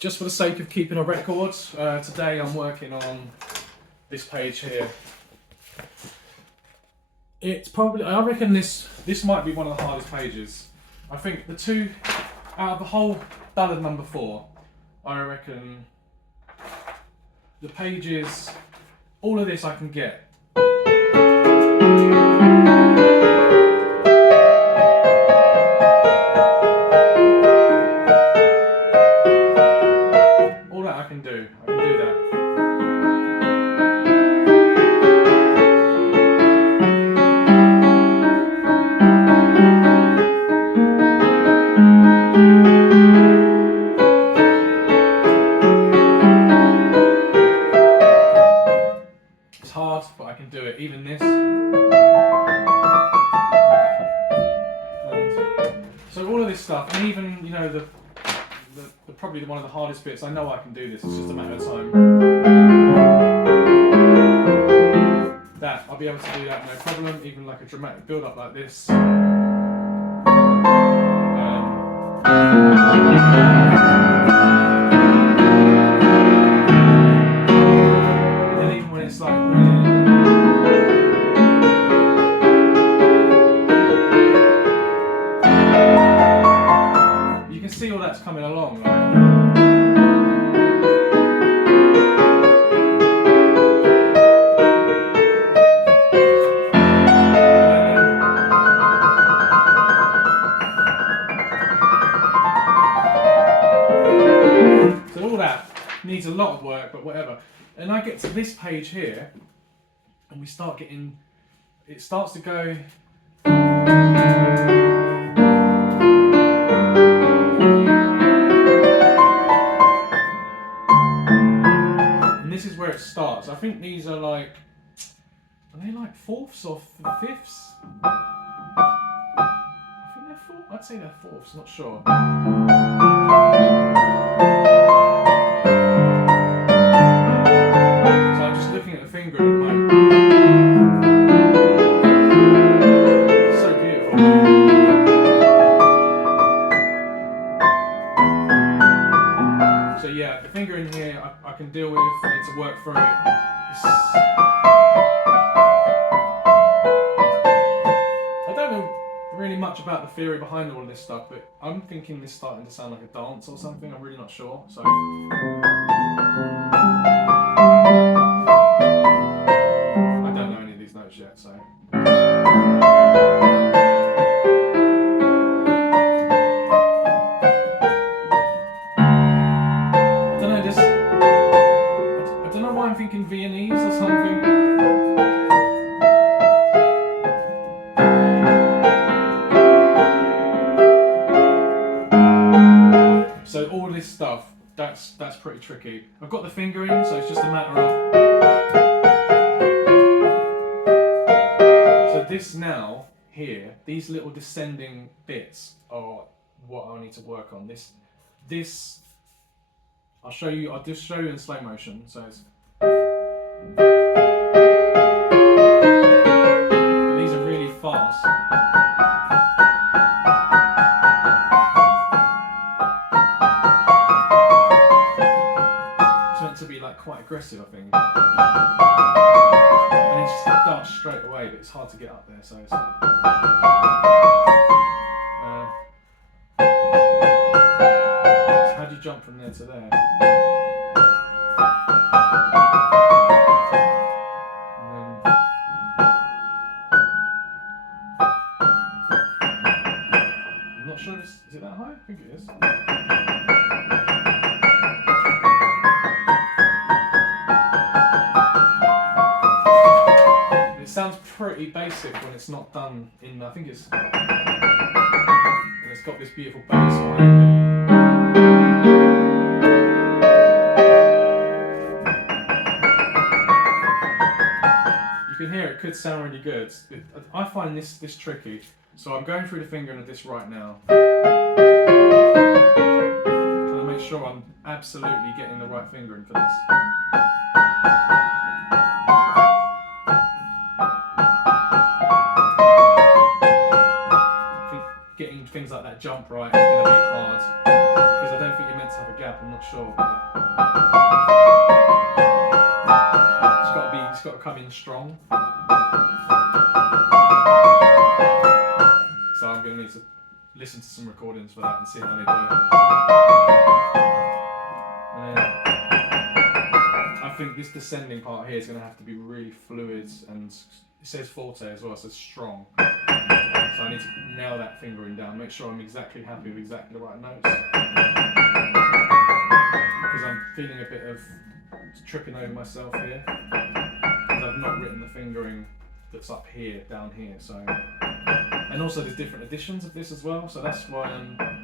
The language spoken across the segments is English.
just for the sake of keeping a record, today I'm working on this page here. It's probably, I reckon this might be one of the hardest pages. I think the two, out of the whole ballad number 4, I reckon the pages, all of this I can get. All that I can do that. It's hard, but I can do it. Even this. And so all of this stuff, and even, you know, the probably one of the hardest bits, I know I can do this, it's just a matter of time. That, I'll be able to do that no problem, even like a dramatic build up like this. And even when it's like you can see all that's coming along. So all that needs a lot of work, but whatever. And I get to this page here, and we start getting, it starts to go. And this is where it starts. I think these are like, are they like 4ths or 5ths? I think they're 4th. I'd say they're 4ths, not sure. So I'm just looking at the finger at the moment. It's so beautiful. So yeah, the finger in here I can deal with. I need to work through it. I don't know really much about the theory behind all of this stuff, but I'm thinking this is starting to sound like a dance or something. I'm really not sure. So. I don't know any of these notes yet, so. I don't know why I'm thinking Viennese or something. So all this stuff, that's pretty tricky. I've got the finger in, so it's just a matter of. So this now, here, these little descending bits are what I need to work on. This, I'll just show you in slow motion. So it's. These are really fast. It's meant to be like quite aggressive, I think. And it just starts straight away, but it's hard to get up there, so it's. So how do you jump from there to there? I'm not sure, is it that high? I think it is. It sounds pretty basic when it's not done in, I think it's, and it's got this beautiful bass behind it. You can hear it could sound really good. I find this tricky, so I'm going through the finger of this right now. Trying to make sure I'm absolutely getting the right finger in for this. I think getting things like that jump right is going to be hard, because I don't think you're meant to have a gap I'm not sure. It's got to come in strong. So I'm going to need to listen to some recordings for that and see how they do it. And then I think this descending part here is going to have to be really fluid, and it says forte as well, so it's strong. So I need to nail that fingering down, make sure I'm exactly happy with exactly the right notes. Because I'm feeling a bit of tripping over myself here, because I've not written the fingering that's up here, down here. So, and also there's different editions of this as well, so that's why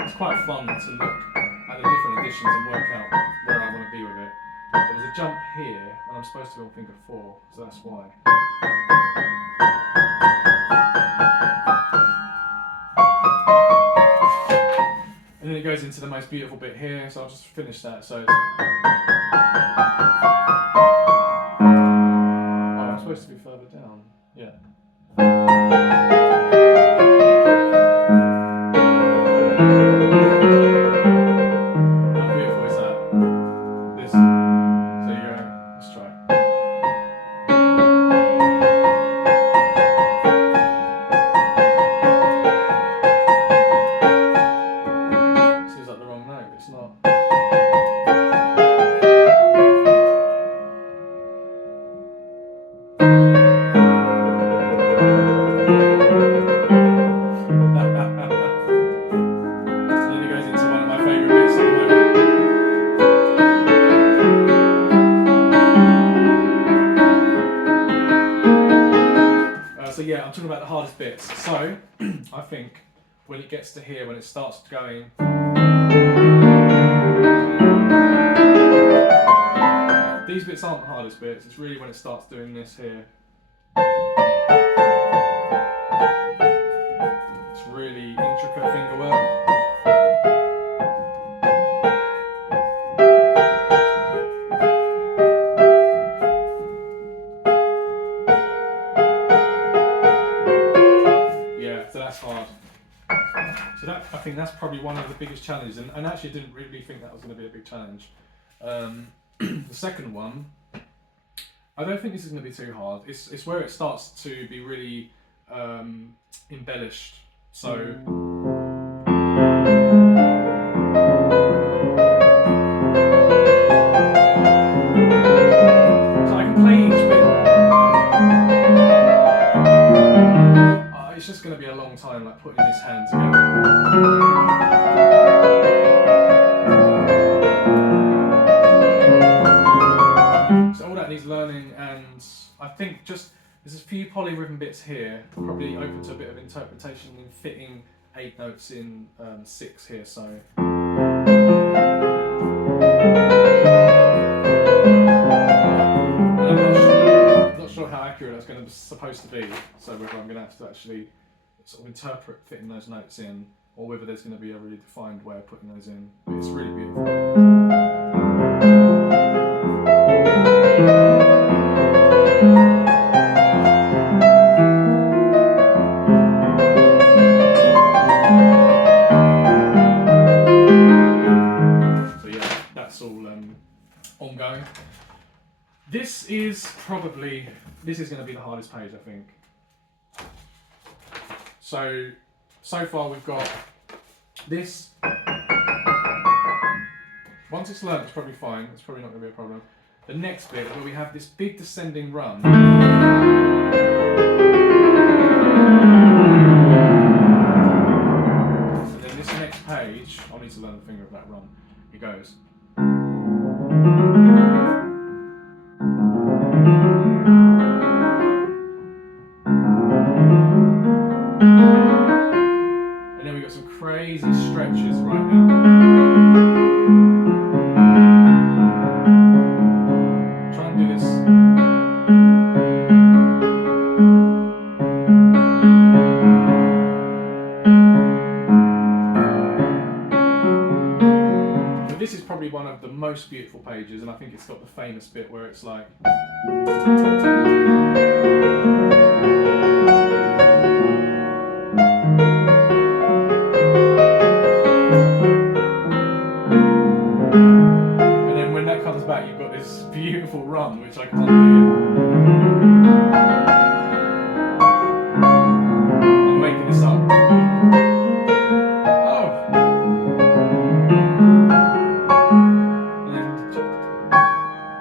it's quite fun to look at the different editions and work out where I want to be with it. But there's a jump here, and I'm supposed to be on finger 4, so that's why. And then it goes into the most beautiful bit here, so I'll just finish that. So it's... Oh, I'm supposed to be further down. Yeah. How beautiful is that? This. So you go, let's try. Seems like the wrong note, it's not. And then it goes into one of my favourite bits at the moment. So yeah, I'm talking about the hardest bits. So I think when it gets to here, when it starts going, these bits aren't the hardest bits, it's really when it starts doing this here. It's really intricate finger work. Yeah, so that's hard. So that, I think that's probably one of the biggest challenges, and actually I didn't really think that was going to be a big challenge. The second one, I don't think this is going to be too hard. It's where it starts to be really embellished. So I can play each bit. It's just going to be a long time, like putting this hand together. So all that needs learning, and I think just there's a few polyrhythm bits here, probably open to a bit of interpretation in fitting 8 notes in 6 here. So I'm not sure how accurate that's going to be supposed to be. So whether I'm going to have to actually sort of interpret fitting those notes in, or whether there's going to be a really defined way of putting those in. But it's really beautiful. So yeah, that's all ongoing. This is going to be the hardest page, I think. So far we've got this. Once it's learned, it's probably fine. It's probably not going to be a problem. The next bit, where we have this big descending run. And then this next page, I'll need to learn the finger of that run. It goes. And then we've got some crazy stretches right now. Try and do this. But this is probably one of the most beautiful pages, and I think it's got the famous bit where it's like. back you've got this beautiful run, which I can't do. I'm making this up.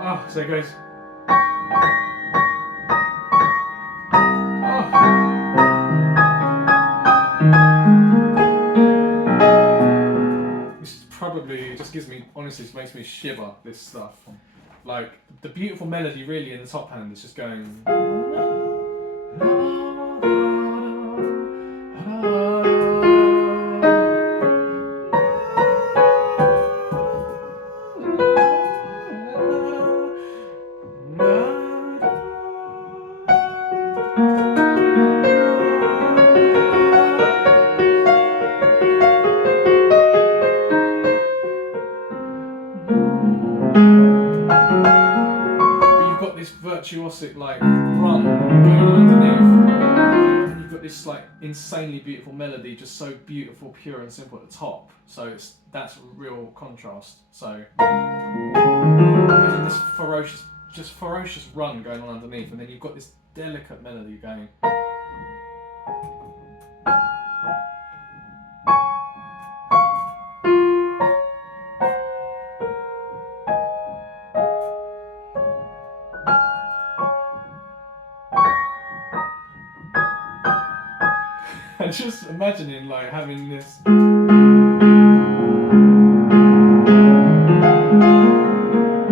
Oh, so it goes. This is probably just gives me, honestly, it makes me shiver, this stuff. Like, the beautiful melody really in the top hand is just going. This virtuosic like run going on underneath, and you've got this like insanely beautiful melody, just so beautiful, pure and simple at the top. So that's a real contrast. So imagine this ferocious run going on underneath, and then you've got this delicate melody going. And just imagining like having this. So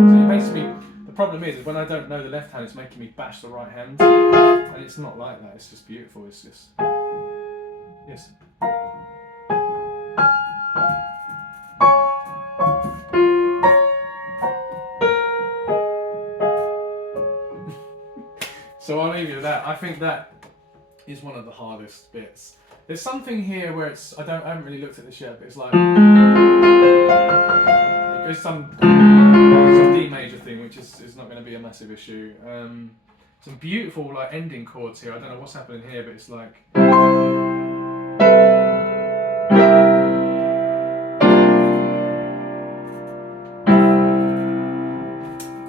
it makes me. The problem is when I don't know the left hand, it's making me bash the right hand, and it's not like that. It's just beautiful. It's just. Yes. So I'll leave you with that. I think that is one of the hardest bits. There's something here where it's I haven't really looked at this yet, but it's like there's some D major thing which is not going to be a massive issue. Some beautiful like ending chords here. I don't know what's happening here, but it's like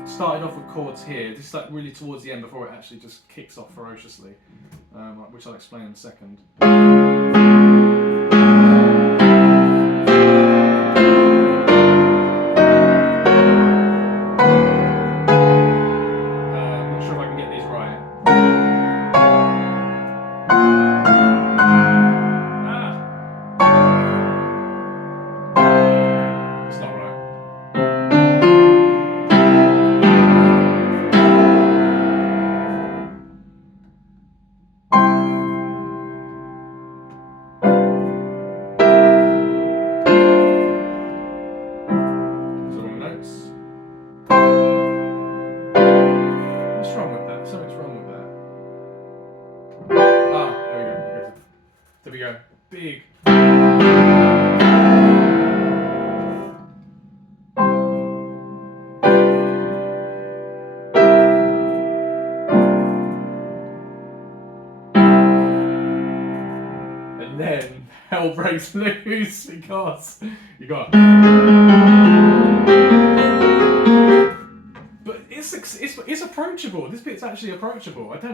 started off with chords here. This is like really towards the end before it actually just kicks off ferociously, which I'll explain in a second. Not sure if I can get these right. It's not right. There we go. Big. And then hell breaks loose because you got. But it's approachable. This bit's actually approachable. I don't.